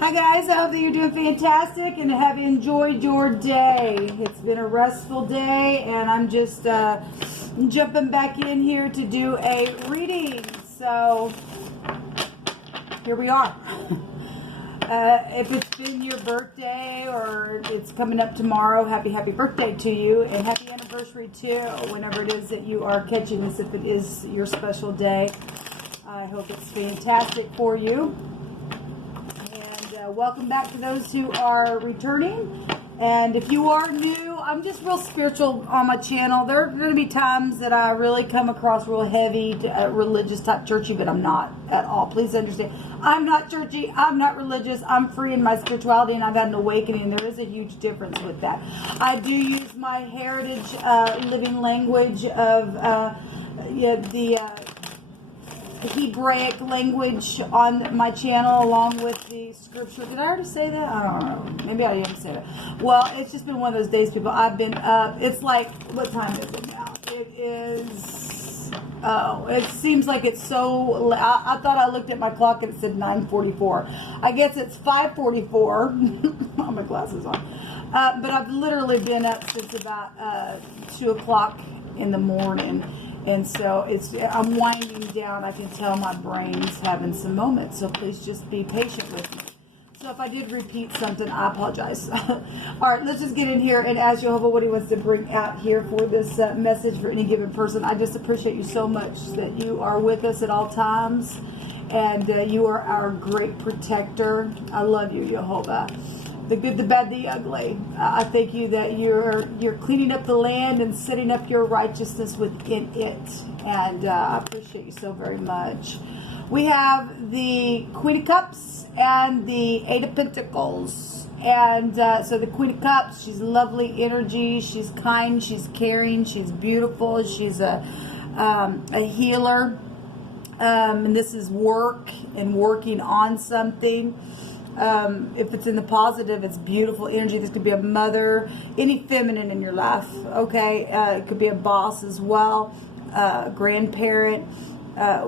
Hi guys, I hope that you're doing fantastic and have enjoyed your day. It's been a restful day and I'm just jumping back in here to do a reading. So here we are. If it's been your birthday or it's coming up tomorrow, happy birthday to you, and happy anniversary too, whenever it is that you are catching this, if it is your special day. I hope it's fantastic for you. And welcome back to those who are returning. And if you are new, I'm just real spiritual on my channel. There are going to be times that I really come across real heavy, religious type churchy, but I'm not at all. Please understand. I'm not churchy. I'm not religious. I'm free in my spirituality, and I've had an awakening. There is a huge difference with that. I do use my heritage living language of the Hebraic language on my channel, along with the scripture. Did I already say that? I don't know. Maybe I didn't say that. Well, it's just been one of those days, people. I've been up. It's like, what time is it now? It is, oh, it seems like it's so, I thought I looked at my clock and it said 9:44. I guess it's 5:44. My glasses on. But I've literally been up since about 2 o'clock in the morning. And so I'm winding down. I can tell my brain's having some moments. So please just be patient with me. So if I did repeat something, I apologize. All right, let's just get in here and ask Jehovah what he wants to bring out here for this message for any given person. I just appreciate you so much that you are with us at all times. And you are our great protector. I love you, Jehovah. The good, the bad, the ugly. I thank you that you're cleaning up the land and setting up your righteousness within it. And I appreciate you so very much. We have the Queen of Cups and the Eight of Pentacles. And so the Queen of Cups, she's lovely energy. She's kind. She's caring. She's beautiful. She's a healer. And this is work and working on something. If it's in the positive, it's beautiful energy. This could be a mother, any feminine in your life, okay? It could be a boss as well, grandparent.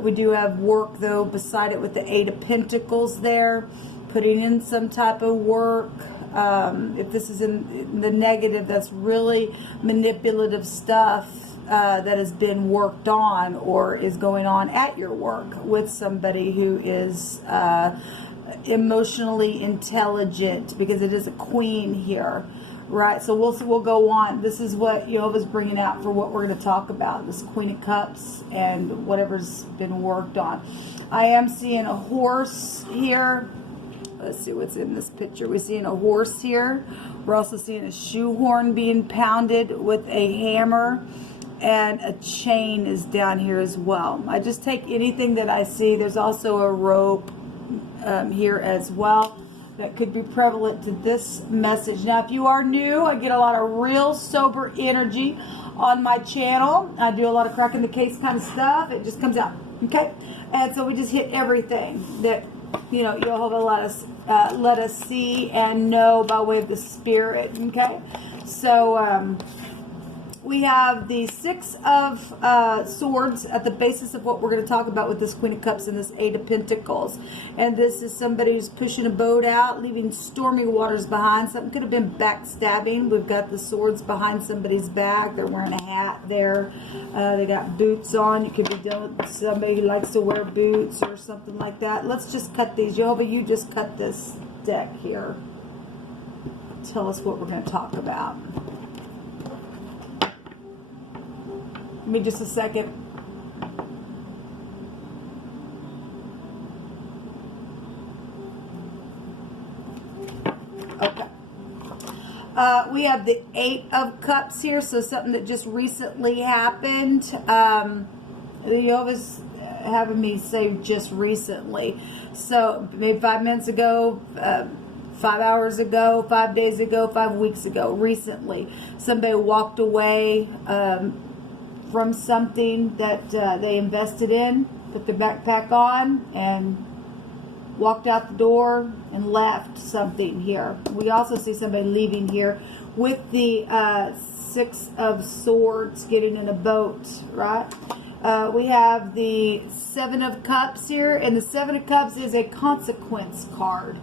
We do have work, though, beside it with the Eight of Pentacles there, putting in some type of work. If this is in the negative, that's really manipulative stuff that has been worked on or is going on at your work with somebody who is emotionally intelligent, because it is a queen here, right? So we'll go on. This is what Jehovah's bringing out for what we're going to talk about, this Queen of Cups and whatever's been worked on. I am seeing a horse here. Let's see what's in this picture. We're seeing a horse here. We're also seeing a shoehorn being pounded with a hammer, and a chain is down here as well. I just take anything that I see. There's also a rope here as well that could be prevalent to this message. Now, if you are new, I get a lot of real sober energy on my channel. I do a lot of cracking the case kind of stuff. It just comes out, okay? And so we just hit everything that Jehovah let us see and know by way of the Spirit, okay? So we have the Six of Swords at the basis of what we're going to talk about with this Queen of Cups and this Eight of Pentacles. And this is somebody who's pushing a boat out, leaving stormy waters behind. Something could have been backstabbing. We've got the swords behind somebody's back. They're wearing a hat there. They got boots on. You could be dealing with somebody who likes to wear boots or something like that. Let's just cut these. Jehovah, you just cut this deck here. Tell us what we're going to talk about. Give me just a second. Okay. We have the Eight of Cups here, so something that just recently happened. The Jehovah's having me say just recently. So maybe 5 minutes ago, 5 hours ago, 5 days ago, 5 weeks ago, recently. Somebody walked away from something that they invested in, put their backpack on, and walked out the door and left something here. We also see somebody leaving here with the Six of Swords, getting in a boat, right? We have the Seven of Cups here, and the Seven of Cups is a consequence card.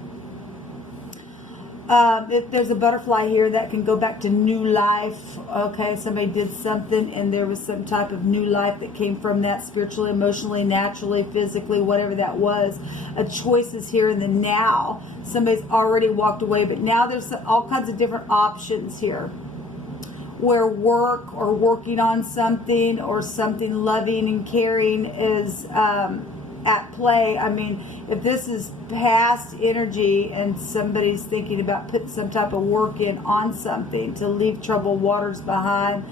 There's a butterfly here that can go back to new life. Okay, somebody did something and there was some type of new life that came from that, spiritually, emotionally, naturally, physically, whatever that was. A choice is here in the now. Somebody's already walked away, but now there's all kinds of different options here, where work or working on something or something loving and caring is at play. I mean, if this is past energy and somebody's thinking about putting some type of work in on something to leave troubled waters behind,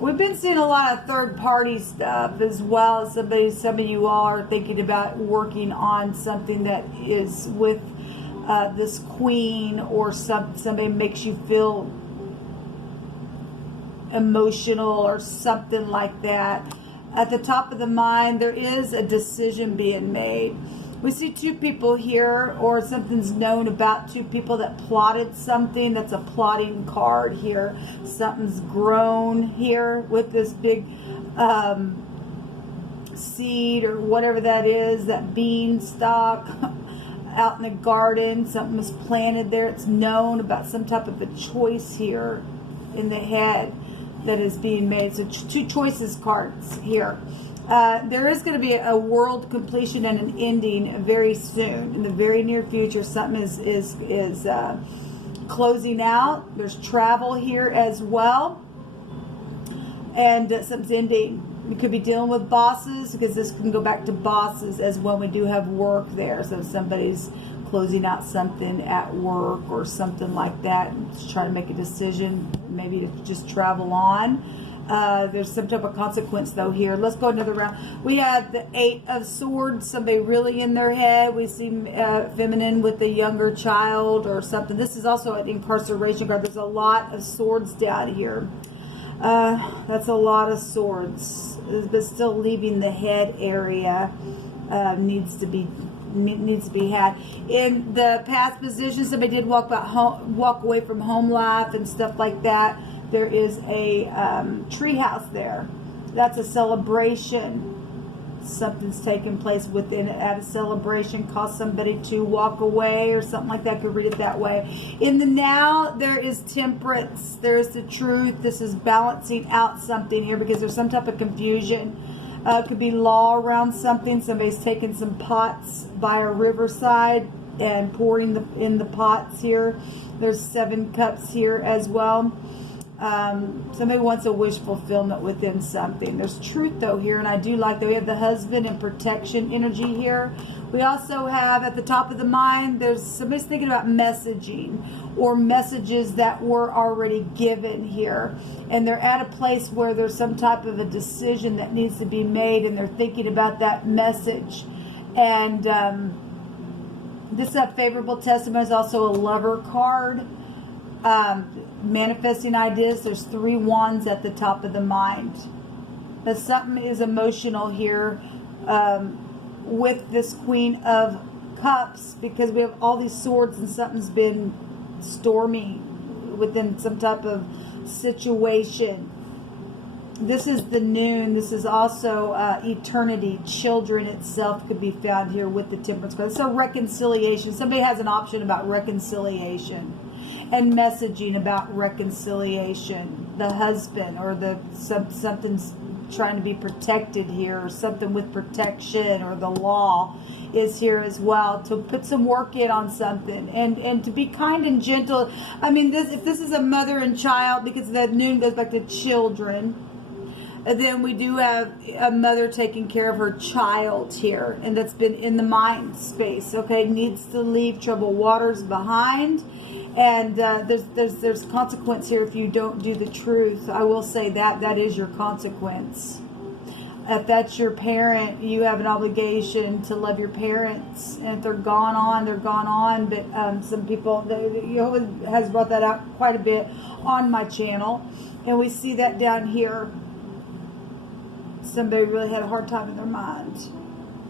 we've been seeing a lot of third-party stuff as well. Some of you all are thinking about working on something that is with this queen, or somebody makes you feel emotional or something like that. At the top of the mind, there is a decision being made. We see two people here, or something's known about two people that plotted something. That's a plotting card here. Something's grown here with this big seed or whatever that is, that beanstalk out in the garden. Something was planted there. It's known about some type of a choice here in the head that is being made. So two choices cards here. There is going to be a world completion and an ending very soon, in the very near future. Something is closing out. There's travel here as well, and something's ending. We could be dealing with bosses, because this can go back to bosses as well. We do have work there, so somebody's closing out something at work or something like that, and just trying to make a decision, maybe to just travel on. There's some type of consequence though here. Let's go another round. We have the 8 of Swords, somebody really in their head. We see feminine with a younger child or something. This is also an incarceration card. There's a lot of swords down here. That's a lot of swords, but still leaving the head area needs to be had. In the past position, somebody did walk away from home life and stuff like that. There is a tree house there. That's a celebration. Something's taking place within it at a celebration, caused somebody to walk away or something like that. Could read it that way. In the now, there is temperance. There's the truth. This is balancing out something here, because there's some type of confusion. Could be law around something. Somebody's taking some pots by a riverside and pouring in the pots here. There's 7 cups here as well. Somebody wants a wish fulfillment within something. There's truth though here, and I do like that we have the husband and protection energy here. We also have at the top of the mind, there's somebody's thinking about messaging or messages that were already given here, and they're at a place where there's some type of a decision that needs to be made, and they're thinking about that message. And this favorable testimony is also a lover card. Manifesting ideas. There's 3 wands at the top of the mind. But something is emotional here with this Queen of Cups, because we have all these swords and something's been stormy within some type of situation. This is the noon. This is also eternity. Children itself could be found here with the temperance card. So reconciliation. Somebody has an option about reconciliation and messaging about reconciliation. The husband or something's trying to be protected here, or something with protection, or the law is here as well, to put some work in on something, and to be kind and gentle. I mean, if this is a mother and child, because the noon goes back to children, and then we do have a mother taking care of her child here, and that's been in the mind space. Okay, needs to leave troubled waters behind. And there's consequence here if you don't do the truth. I will say that is your consequence. If that's your parent, you have an obligation to love your parents. And if they're gone on, they're gone on. But some people, Jehovah has brought that out quite a bit on my channel. And we see that down here. Somebody really had a hard time in their mind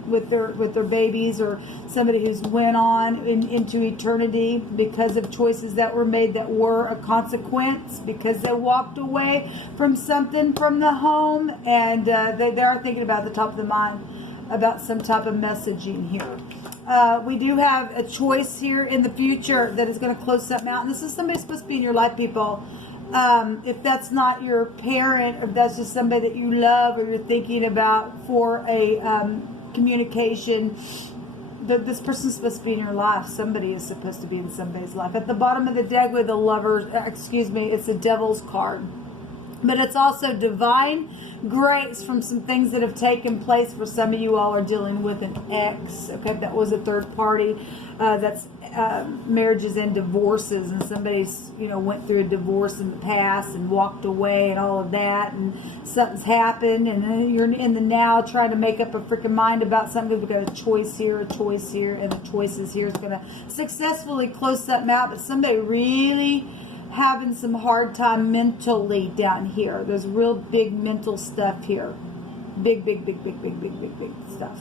with their babies, or somebody who's went on into eternity because of choices that were made that were a consequence, because they walked away from something from the home, and they are thinking about the top of the mind about some type of messaging here. We do have a choice here in the future that is going to close something out. And this is somebody supposed to be in your life, people. If that's not your parent, if that's just somebody that you love or you're thinking about for a communication, this person's supposed to be in your life. Somebody is supposed to be in somebody's life. At the bottom of the deck with the lover, it's the Devil's card. But it's also divine grace from some things that have taken place. For some of you all are dealing with an ex. Okay, that was a third party. That's marriages and divorces, and somebody's went through a divorce in the past and walked away and all of that, and something's happened, and then you're in the now trying to make up a freaking mind about something. We've got a choice here, and the choices here is going to successfully close something out. But somebody really having some hard time mentally down here. There's real big mental stuff here. Big stuff.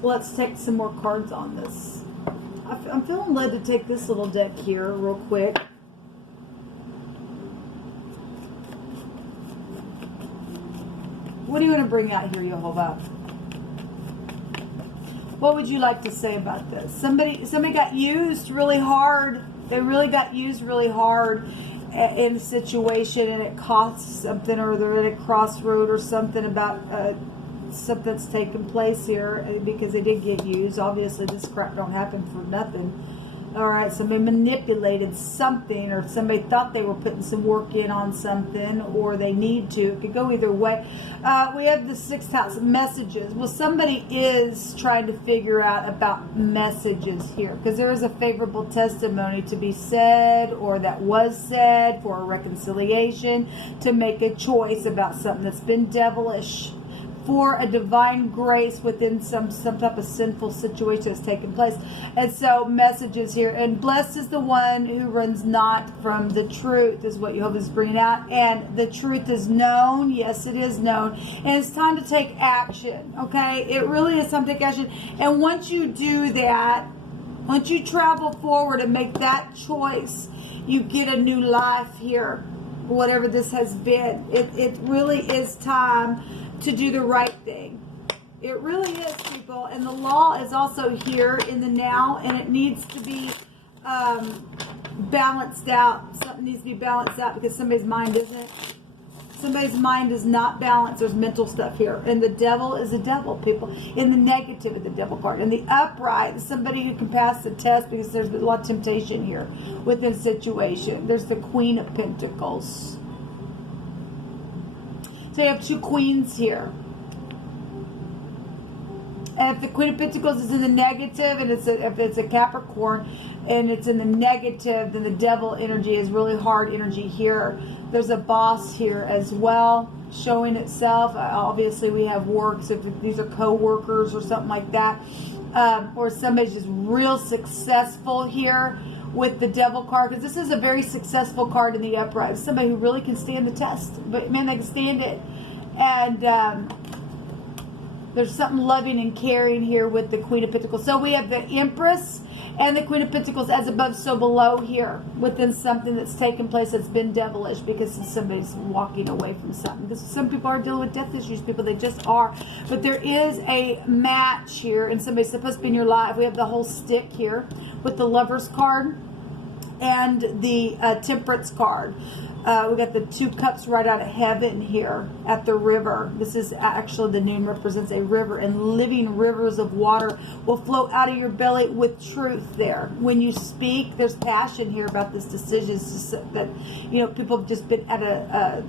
Let's take some more cards on this. I'm feeling led to take this little deck here real quick. What do you want to bring out here, Jehovah? What would you like to say about this? Somebody got used really hard. They really got used really hard in a situation, and it cost something, or they're at a crossroad or something about something that's taken place here because they did get used. Obviously, this crap don't happen for nothing. All right, somebody manipulated something, or somebody thought they were putting some work in on something, or they need to. It could go either way. We have the 6th house, messages. Well, somebody is trying to figure out about messages here, because there is a favorable testimony to be said, or that was said, for a reconciliation, to make a choice about something that's been devilish, for a divine grace within some type of sinful situation that's taken place. And so messages here. And blessed is the one who runs not from the truth, is what Jehovah is bringing out. And the truth is known. Yes, it is known. And it's time to take action. Okay? It really is time to take action. And once you do that, once you travel forward and make that choice, you get a new life here. Whatever this has been. It really is time to do the right thing. It really is, people. And the law is also here in the now, and it needs to be balanced out. Something needs to be balanced out because somebody's mind isn't. Somebody's mind is not balanced. There's mental stuff here. And the devil is a devil, people. In the negative of the devil card. In the upright, somebody who can pass the test, because there's a lot of temptation here within situation. There's the Queen of Pentacles. So you have 2 queens here. And if the Queen of Pentacles is in the negative, and if it's a Capricorn, and it's in the negative, then the devil energy is really hard energy here. There's a boss here as well, showing itself. Obviously, we have work, so if these are co-workers or something like that. Or somebody's just real successful here with the devil card, because this is a very successful card in the upright. Somebody who really can stand the test, but man, they can stand it. And there's something loving and caring here with the Queen of Pentacles. So we have the Empress and the Queen of Pentacles, as above so below here, within something that's taken place that's been devilish, because somebody's walking away from something. Because some people are dealing with death issues, people, they just are. But there is a match here, and somebody's supposed to be in your life. We have the whole stick here with the Lover's card and the Temperance card. We got the 2 cups right out of heaven here at the river. This is actually, the noon represents a river, and living rivers of water will flow out of your belly with truth there. When you speak, there's passion here about this decision that, people have just been at a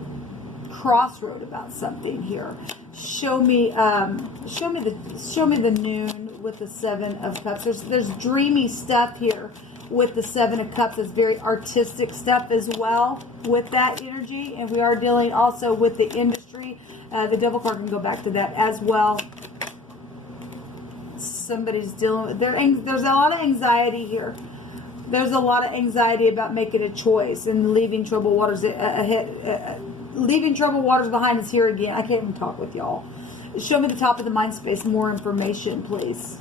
crossroad about something here. Show me the noon with the 7 of cups. There's dreamy stuff here with the 7 of cups. It's very artistic stuff as well with that energy. And we are dealing also with the industry. The devil card can go back to that as well. Somebody's dealing with, there's a lot of anxiety here. There's a lot of anxiety about making a choice and leaving troubled waters ahead. Leaving troubled waters behind is here again. I can't even talk with y'all. Show me the top of the mind space. More information, please.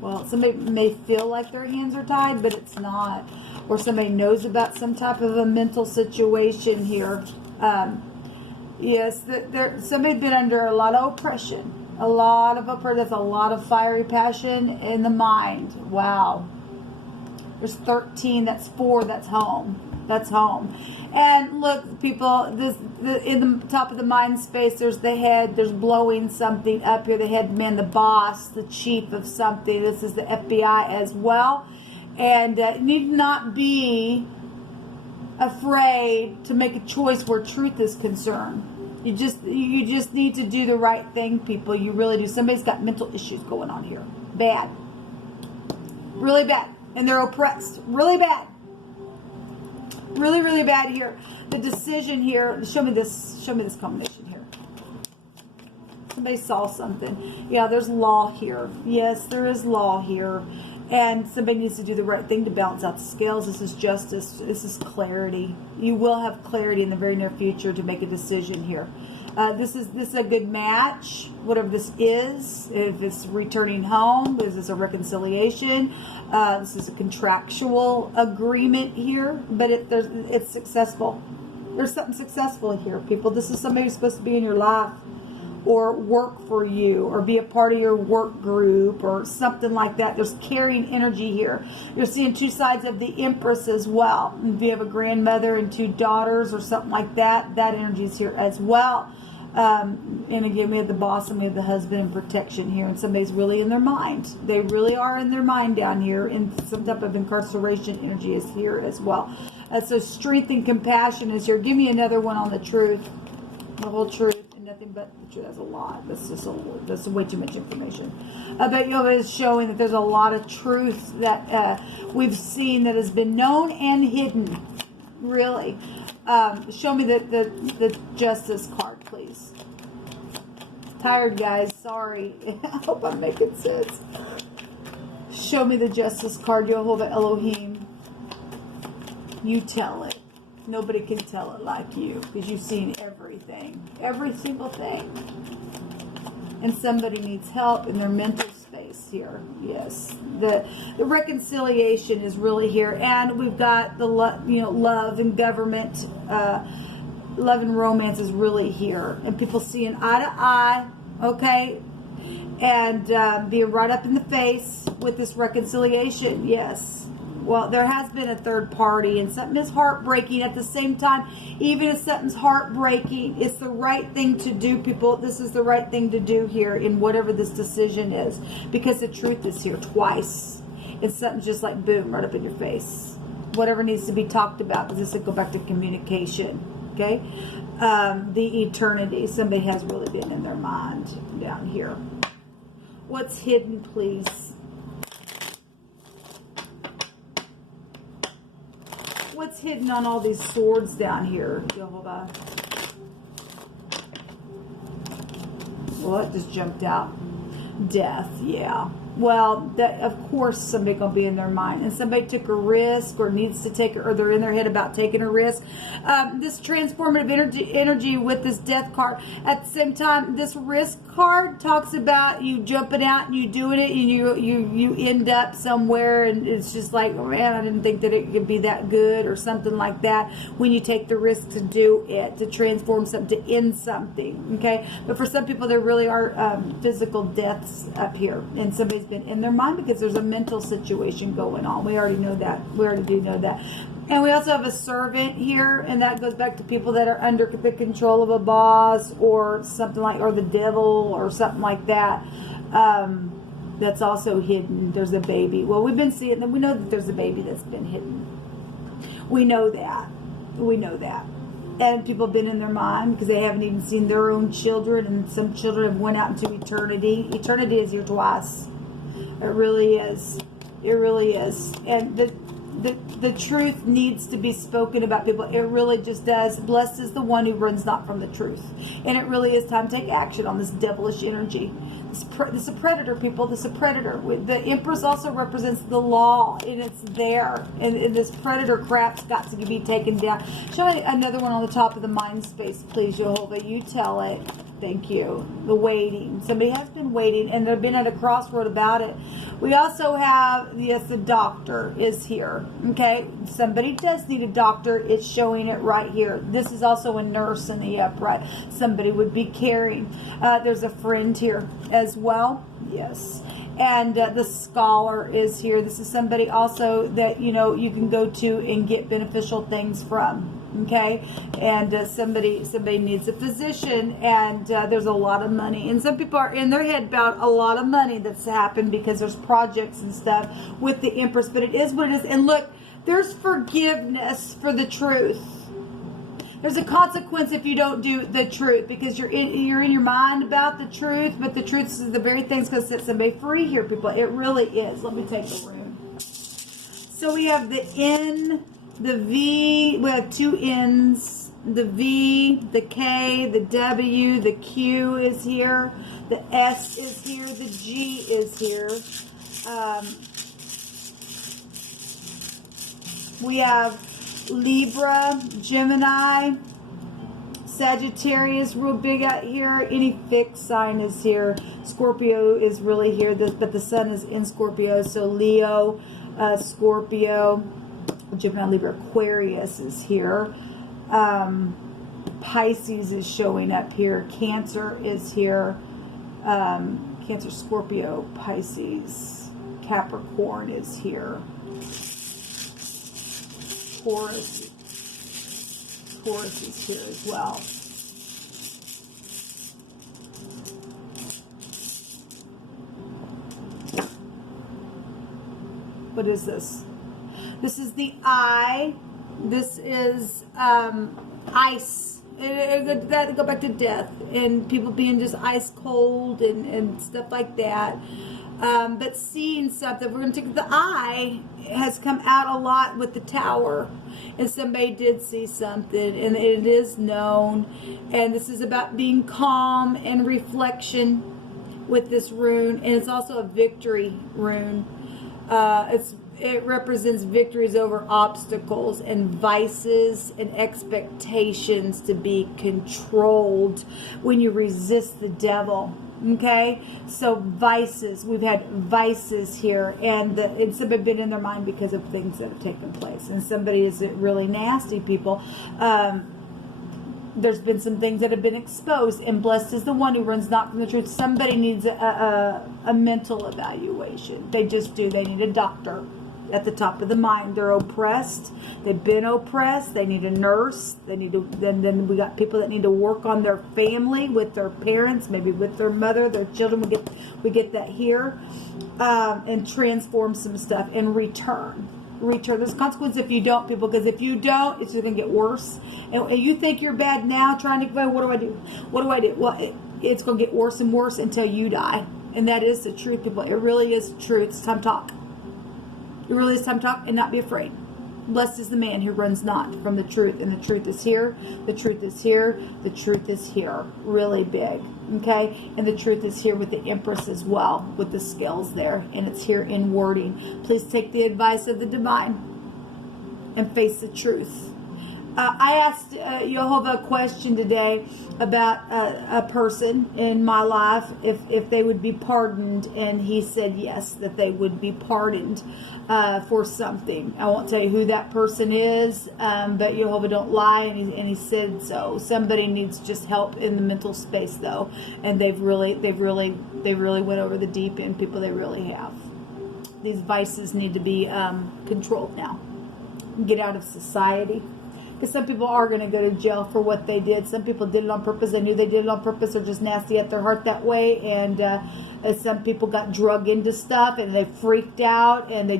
Well, somebody may feel like their hands are tied, but it's not. Or somebody knows about some type of a mental situation here. Yes, somebody's been under a lot of oppression. A lot of oppression. That's a lot of fiery passion in the mind. Wow. There's 13. That's 4. That's home. That's home. And look, people, in the top of the mind space, there's the head. There's blowing something up here. The head man, the boss, the chief of something. This is the FBI as well. And need not be afraid to make a choice where truth is concerned. You just need to do the right thing, people. You really do. Somebody's got mental issues going on here. Bad. Really bad. And they're oppressed. Really bad. Really, really bad here. The decision here. Show me this combination here. Somebody saw something. Yeah, there's law here. Yes, there is law here. And somebody needs to do the right thing to balance out the scales. This is justice. This is clarity. You will have clarity in the very near future to make a decision here. This is a good match, whatever this is. If it's returning home, this is a reconciliation. This is a contractual agreement here, but it's successful. There's something successful here, people. This is somebody who's supposed to be in your life, or work for you, or be a part of your work group, or something like that. There's carrying energy here. You're seeing 2 sides of the Empress as well. If you have a grandmother and 2 daughters or something like that, that energy is here as well. And again, we have the boss and we have the husband and protection here, and somebody's really in their mind. They really are in their mind down here, and some type of incarceration energy is here as well. So strength and compassion is here. Give me another one on the truth, the whole truth. Nothing but the truth. That's a lot. That's way too much information. But it's showing that there's a lot of truth that we've seen that has been known and hidden. Really. Show me the justice card, please. Tired, guys. Sorry. I hope I'm making sense. Show me the justice card. Jehovah Elohim. You tell it. Nobody can tell it like you, because you've seen everything. Every single thing. And somebody needs help in their mental space here. Yes. The reconciliation is really here. And we've got the love and government. Love and romance is really here. And people seeing eye to eye. Okay. And being right up in the face with this reconciliation. Yes. Well, there has been a third party, and something is heartbreaking at the same time. Even if something's heartbreaking, it's the right thing to do, people. This is the right thing to do here in whatever this decision is, because the truth is here twice. It's something just like boom, right up in your face. Whatever needs to be talked about, because this will go back to communication. Okay? The eternity. Somebody has really been in their mind down here. What's hidden, please? What's hidden on all these swords down here, Jehovah? Well, it just jumped out. Death, yeah. Well, that of course somebody gonna be in their mind, and somebody took a risk, or needs to take, or they're in their head about taking a risk. This transformative energy with this death card. At the same time, this risk card talks about you jumping out and you doing it, and you end up somewhere, and it's just like, oh man, I didn't think that it could be that good, or something like that. When you take the risk to do it, to transform something, to end something. Okay, but for some people, there really are physical deaths up here, and somebody's been in their mind because there's a mental situation going on. We already know that. We already do know that. And we also have a servant here, and that goes back to people that are under the control of a boss, or something like, or the devil, or something like that. That's also hidden. There's a baby. Well, we've been seeing that. We know that there's a baby that's been hidden. We know that. We know that. And people have been in their mind because they haven't even seen their own children, and some children have went out into eternity. Eternity is here twice. It really is. It really is. And the truth needs to be spoken about, people. It really just does. Blessed is the one who runs not from the truth. And it really is time to take action on this devilish energy. This is a predator, people. This is a predator. The Empress also represents the law, and it's there. And this predator crap's got to be taken down. Show me another one on the top of the mind space, please, Jehovah. You tell it. Thank you. The waiting. Somebody has been waiting and they've been at a crossroad about it. We also have, yes, the doctor is here. Okay. Somebody does need a doctor. It's showing it right here. This is also a nurse in the upright. Somebody would be caring. There's a friend here as well. Yes. And the scholar is here. This is somebody also that, you know, you can go to and get beneficial things from. Okay, and somebody needs a physician, and there's a lot of money, and some people are in their head about a lot of money that's happened because there's projects and stuff with the Empress, but it is what it is. And look, there's forgiveness for the truth. There's a consequence if you don't do the truth, because you're in your mind about the truth, but the truth is the very thing's going to set somebody free here, people. It really is. Let me take a room. So we have the N, the V, we have two N's, the V, the K, the W, the Q is here, the S is here, the G is here. We have Libra, Gemini, Sagittarius, real big out here. Any fixed sign is here. Scorpio is really here, but the sun is in Scorpio, so Leo, Scorpio, Gemini, Libra, Aquarius is here. Pisces is showing up here. Cancer is here. Cancer, Scorpio, Pisces. Capricorn is here. Taurus is here as well. What is this? This is the eye. This is ice. That go back to death and people being just ice cold and stuff like that. But seeing something, we're going to take the eye has come out a lot with the tower, and somebody did see something, and it is known. And this is about being calm and reflection with this rune, and it's also a victory rune. It represents victories over obstacles and vices and expectations to be controlled when you resist the devil. Okay, so vices, we've had vices here, and somebody been in their mind because of things that have taken place, and somebody is really nasty, people. There's been some things that have been exposed, and blessed is the one who runs not from the truth. Somebody needs a mental evaluation. They just do. They need a doctor at the top of the mind. They're oppressed. They've been oppressed. They need a nurse. They need to. Then we got people that need to work on their family with their parents, maybe with their mother, their children. We get that here, and transform some stuff and return. There's a consequence if you don't, people, because if you don't, it's just going to get worse. And you think you're bad now, trying to go, what do I do? What do I do? Well, it's going to get worse and worse until you die. And that is the truth, people. It really is the truth. It's time to talk. It really is time to talk and not be afraid. Blessed is the man who runs not from the truth. And the truth is here. The truth is here. The truth is here. Really big. Okay? And the truth is here with the Empress as well, with the scales there. And it's here in wording. Please take the advice of the divine and face the truth. I asked Jehovah a question today about a person in my life, if they would be pardoned, and he said yes, that they would be pardoned for something. I won't tell you who that person is, but Jehovah don't lie, and he said so. Somebody needs just help in the mental space, though, and they've really went over the deep end. People, they really have. These vices need to be controlled now. Get out of society. Because some people are going to go to jail for what they did. Some people did it on purpose. They knew they did it on purpose. They're just nasty at their heart that way. And some people got drug into stuff and they freaked out, and they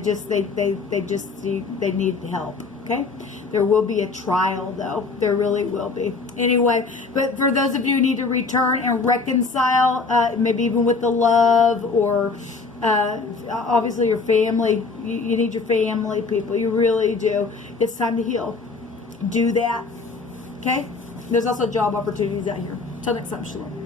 need help. Okay, there will be a trial, though. There really will be. Anyway, but for those of you who need to return and reconcile, maybe even with the love or obviously your family, you need your family, people. You really do. It's time to heal. Do that. Okay? There's also job opportunities out here. Till next time, shalom.